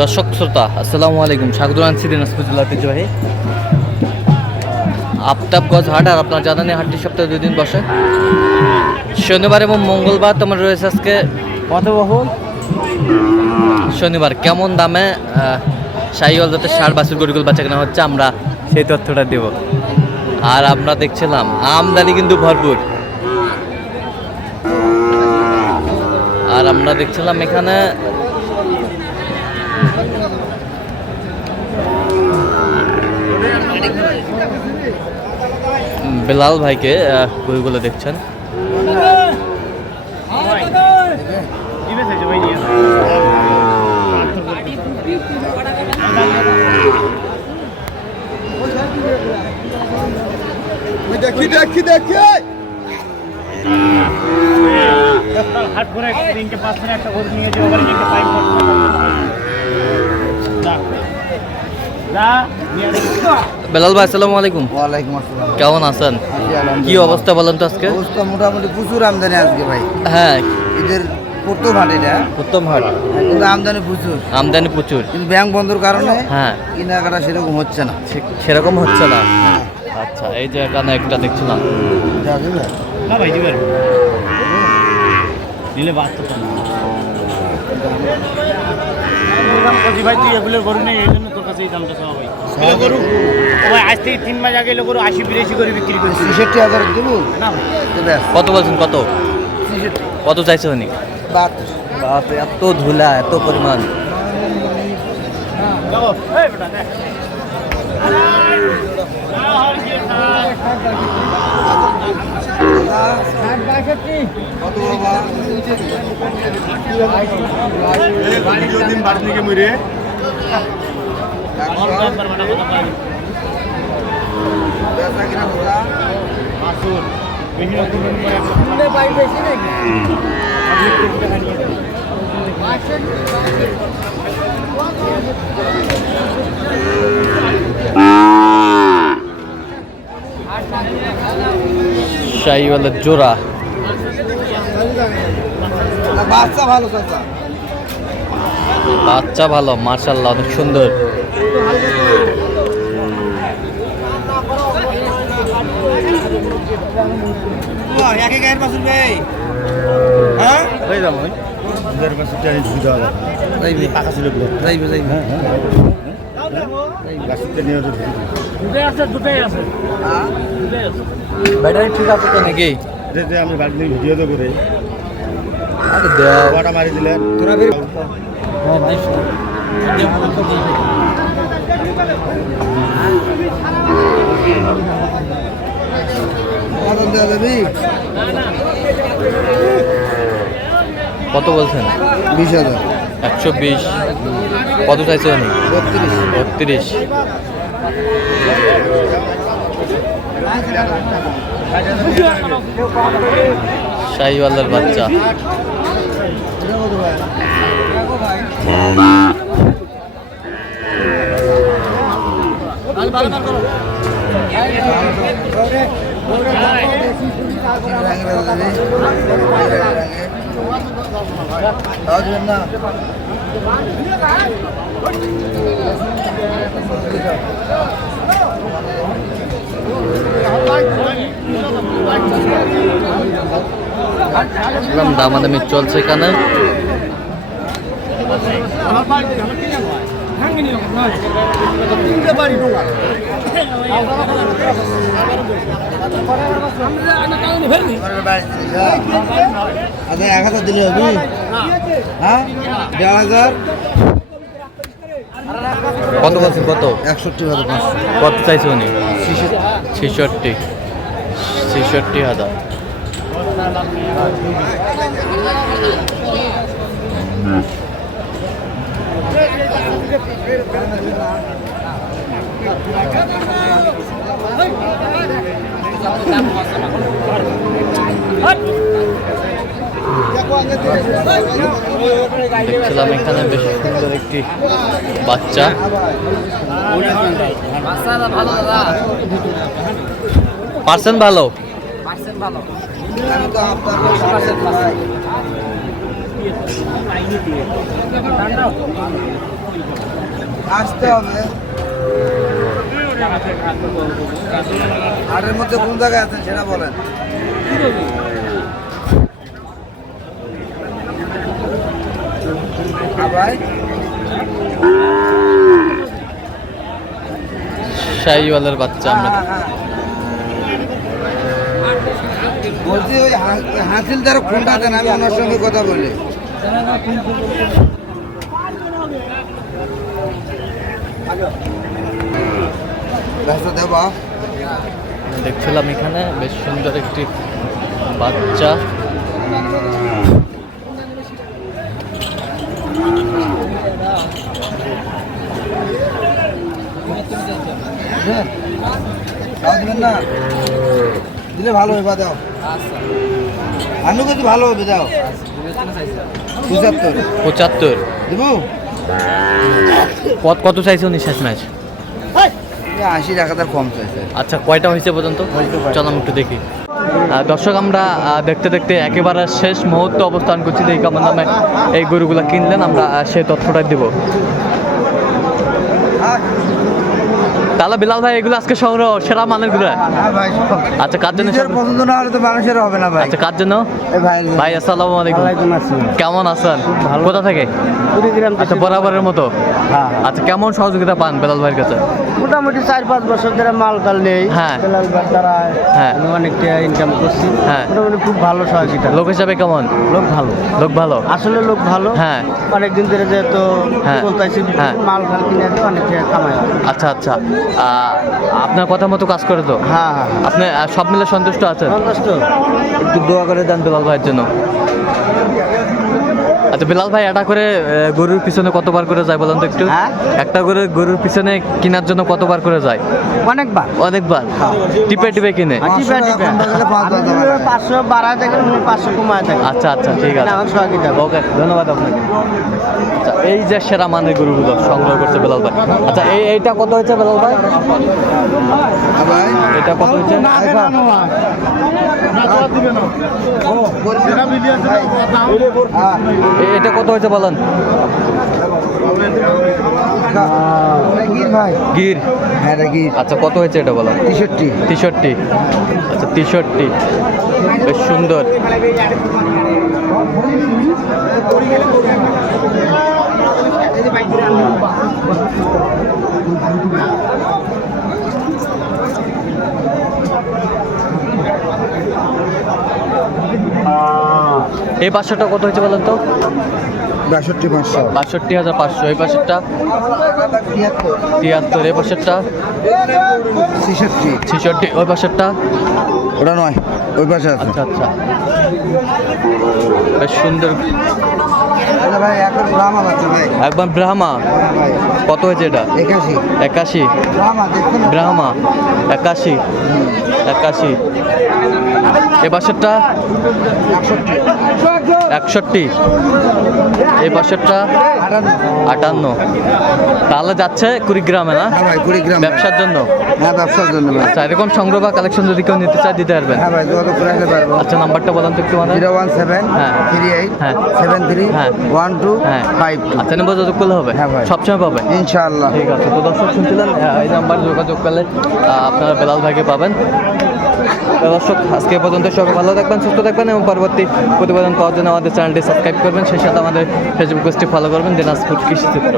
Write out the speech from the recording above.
দর্শক শ্রোতা, আসসালামু আলাইকুম। স্বাগত জানাচ্ছি দিনাজপুর জেলার ঐতিহ্যবাহী আফতাবগঞ্জ হাট আর আপনার জানেন হাটটি সপ্তাহে দুই দিন বসে। শনিবার এবং মঙ্গলবার তোমার রয়েছে আজকে কত বহুল শনিবার কেমন দামে শাহিওয়াল যাতে সার বাছুর গরিগুল বাচ্চা কেনা হচ্ছে, আমরা সেই তথ্যটা দেব। আর আমরা দেখছিলাম, আমদানি কিন্তু ভরপুর। আর আমরা দেখছিলাম এখানে বেলাল ভাইকে গরুগুলো দেখছেন দেখি দেখি দেখি হাট করে একটা একটা। বেলাল ভাই আসসালামু আলাইকুম। ওয়ালাইকুম আসসালাম। কেমন আছেন? কি অবস্থা বলেন তো আজকে? অবস্থা মোটামুটি প্রচুর আমদানি আজকে ভাই। হ্যাঁ। ঈদের প্রথম হাট এটা। উত্তম হাট। কিন্তু আমদানি প্রচুর। আমদানি প্রচুর। কিন্তু ব্যাংক বন্ধর কারণে হ্যাঁ। কেনাকাটা সেরকম হচ্ছে না। সেরকম হচ্ছে না। আচ্ছা এই যে এখানে একটা দেখছিলাম। না। ভাই দিবেন নিলে বাচ্চা না। ভাই তুই এগুলো গরু নেই এই জন্য তোর কাছে এই দামটা চাওয়া ভাই। গরু ভাই আজ থেকে তিন মাস আগে এগুলো গরু আশি বিরাশি করে বিক্রি করেছি। ছেষট্টি হাজার দেবো? না কত বলছেন কত? কত চাইছে উনি? বাপরে এত ধুলা এত পরিমাণ। যাব এই বেটা দেখ কত বাবা বেচা কিনা কোথা? শাহিওয়ালের জোড়া। না, বাচ্চা ভালো চাচা। বাচ্চা ভালো মার্শাল্লাহ অনেক সুন্দর। হ্যাঁ? যাইবে যাইবে যাইবে। দুটাই আছে দুটাই আছে হ্যাঁ দুটাই আছে। ব্যাটারি ঠিক আছে তো নাকি? আমি বাড়ি ভিডিও তো করে আরে মারি তোরা কত দেওয়া কত বলছেন? বিশ হাজার। একশো বিশ। কত চাইছে উনি বত্রিশ। শাহিওয়ালের বাচ্চা। দামাদামি চলছে এখানে। আচ্ছা এক হাজার দিলে হবে হ্যাঁ দেড় হাজার কত বলছেন, কত? একষট্টি হাজার কত চাইছে উনি? ছেষট্টি। ছেষট্টি হাজার। দেখছিলাম এখানে বেশ সুন্দর একটি বাচ্চা। পার্সেন্ট ভালো? আপনার আসতে হবে। হাটের মধ্যে কোন জায়গায় আছেন সেটা বলেন। ভাই? শাহিওয়ালের বাচ্চা আমরা হ্যাঁ, হ্যাঁ। বলছি ওই হাসিলদার ফোনটা দেন আমি ওনার সঙ্গে কথা বলি ব্যস্ত দেবা দেখছিলাম এখানে বেশ সুন্দর একটি বাচ্চা। না দিলে ভালো হবে দাও। আমি কিন্তু ভালো হবে দাও। পঁচাত্তর। পঁচাত্তর। দিব? কত কত চাইছে উনি শেষ ম্যাচ? আশি কম চাইছে। আচ্ছা কয়টা হয়েছে পর্যন্ত? চলো আমি একটু দেখি। দর্শক আমরা দেখতে দেখতে একেবারে শেষ মুহূর্তে অবস্থান করছি। যে কেমন দামে এই গরুগুলো কিনলেন আমরা সে সেই তথ্যটাই দেব তাহলে বিলাল ভাই এগুলো আজকে সংগ্রহ সেরা মানেরগুলো। হ্যাঁ আচ্ছা কার জন্য পছন্দ না হলে তো মানুষের হবে না ভাই। আচ্ছা কার জন্য? ভাই ভাই আসসালামু আলাইকুম। কেমন আছেন? কোথা থেকে? আচ্ছা বরাবরের মতো। হ্যাঁ। আচ্ছা কেমন সহযোগিতা পান বেলাল ভাইয়ের কাছে? মোটামুটি চার পাঁচ বছর ধরে মাল টাল নেই। হ্যাঁ। বেলাল বার দ্বারা হ্যাঁ। অনেকটা ইনকাম করছি। হ্যাঁ। মোটামুটি খুব ভালো সহযোগিতা। লোক হিসাবে কেমন? লোক ভালো। লোক ভালো? আসলে লোক ভালো। হ্যাঁ। অনেকদিন ধরে যেহেতু হ্যাঁ। বলতেছি। মাল টাল কিনে অনেক কামাই আচ্ছা আচ্ছা। আপনার কথা মতো কাজ করে তো? হ্যাঁ হ্যাঁ আপনি সব মিলে সন্তুষ্ট আছেন? সন্তুষ্ট। একটু দোয়া করে দেন বেলাল ভাইয়ের জন্য। আচ্ছা বেলাল ভাই এটা করে গরুর পিছনে কতবার করে যায় বলেন তো একটু? হ্যাঁ? একটা করে গরুর পিছনে কেনার জন্য কতবার করে যায়? অনেকবার। অনেকবার? টিপে টিপে কিনে? পাঁচশো বাড়ায় দেখেন পাঁচশো কমায় দেখেন আচ্ছা আচ্ছা ঠিক আছে। ওকে ধন্যবাদ আপনাকে। আচ্ছা এই যে সেরা মানের গরুগুলো সংগ্রহ করছে বেলাল ভাই। আচ্ছা এই এইটা কত হয়েছে বেলাল ভাই? এটা কত হয়েছে? হ্যাঁ এটা কত হয়েছে বলেন গির। হ্যাঁ গির আচ্ছা কত হয়েছে এটা বলেন তেষট্টি। তেষট্টি। আচ্ছা তেষট্টি। বেশ সুন্দর। এই পাঁচশোটা কত হয়েছে বলেন তো? বাষট্টি পাঁচশো। বাষট্টি হাজার পাঁচশো। এই পাশেরটা তিয়াত্তর। এই পাশেরটা ছেষট্টি। ছেষট্টি। ওই পাশেরটা ওটা নয় ওই পাশে আছে। আচ্ছা আচ্ছা। বেশ সুন্দর। একবার ব্রাহ্মা কত হয়েছে এটা? একাশি। একাশি? ব্রাহ্মা একাশি। একাশি। এ সেটা একষট্টি। এই পাশেরটা আটান্ন। তাহলে যাচ্ছে কুড়িগ্রামে না? হ্যাঁ কুড়িগ্রাম। ব্যবসার জন্য? হ্যাঁ ব্যবসার জন্য আচ্ছা এরকম সংগ্রহ বা কালেকশন যদি কেউ নিতে চায় দিতে পারবেন? হ্যাঁ ভাই যোগাযোগ করে আসতে পারব। আচ্ছা নাম্বারটা বলেন তো একটু মানে জিরো ওয়ান সেভেন হ্যাঁ। থ্রি এইট হ্যাঁ। সেভেন থ্রি হ্যাঁ। ওয়ান টু হ্যাঁ। Five two. আচ্ছা নম্বর যোগাযোগ করলে হবে? হ্যাঁ ভাই। সবসময় পাবে ইনশাআল্লাহ। ঠিক আছে তো দর্শক শুনছিলেন এই নাম্বার যোগাযোগ করলে আপনারা বেলাল ভাইকে পাবেন। দর্শক, আজকে পর্যন্ত সবাই ভালো থাকবেন, সুস্থ থাকবেন এবং পরবর্তী প্রতিবেদন পাওয়ার জন্য আমাদের চ্যানেলটি সাবস্ক্রাইব করবেন। সেই সাথে আমাদের ফেসবুক পেজটি ফলো করবেন, দিনাজপুর কৃষি চিত্র।